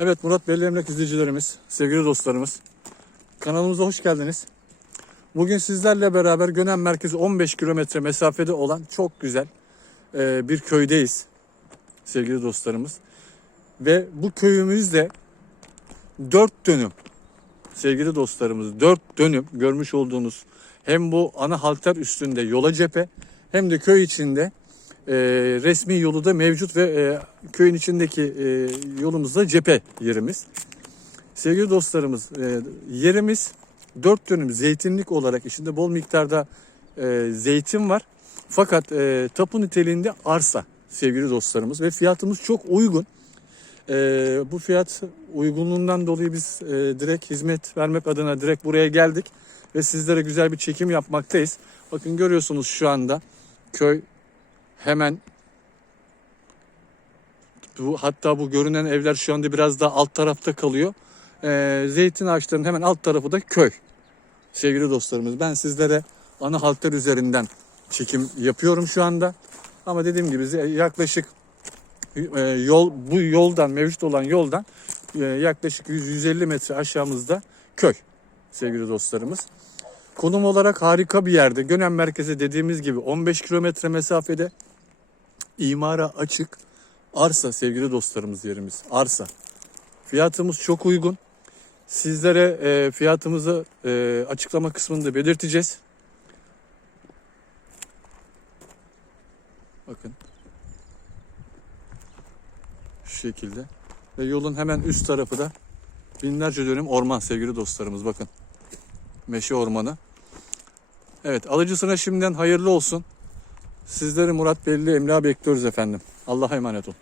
Evet Murat Belli Emlak izleyicilerimiz, sevgili dostlarımız. Kanalımıza hoş geldiniz. Bugün sizlerle beraber Gönen merkezi 15 kilometre mesafede olan çok güzel e, bir köydeyiz sevgili dostlarımız. Ve bu köyümüzde 4 dönüm sevgili dostlarımız 4 dönüm görmüş olduğunuz hem bu ana halter üstünde yola cephe hem de köy içinde e, resmi yolu da mevcut ve e, köyün içindeki e, yolumuzda cephe yerimiz. Sevgili dostlarımız e, yerimiz 4 dönüm zeytinlik olarak içinde bol miktarda e, zeytin var. Fakat e, tapu niteliğinde arsa sevgili dostlarımız ve fiyatımız çok uygun. E, bu fiyat uygunluğundan dolayı biz e, direkt hizmet vermek adına direkt buraya geldik ve sizlere güzel bir çekim yapmaktayız. Bakın görüyorsunuz şu anda köy hemen bu, hatta bu görünen evler şu anda biraz daha alt tarafta kalıyor. Ee, zeytin ağaçlarının hemen alt tarafı da köy. Sevgili dostlarımız ben sizlere ana halklar üzerinden çekim yapıyorum şu anda. Ama dediğim gibi yaklaşık e, yol bu yoldan mevcut olan yoldan e, yaklaşık 100-150 metre aşağımızda köy sevgili dostlarımız. Konum olarak harika bir yerde. Gönen merkeze dediğimiz gibi 15 kilometre mesafede imara açık arsa sevgili dostlarımız yerimiz. Arsa. Fiyatımız çok uygun. Sizlere e, fiyatımızı e, açıklama kısmında belirteceğiz. Bakın. Şu şekilde. Ve yolun hemen üst tarafı da binlerce dönüm orman sevgili dostlarımız. Bakın. Meşe ormanı. Evet alıcısına şimdiden hayırlı olsun. Sizleri Murat Belli Emlak'a bekliyoruz efendim. Allah'a emanet olun.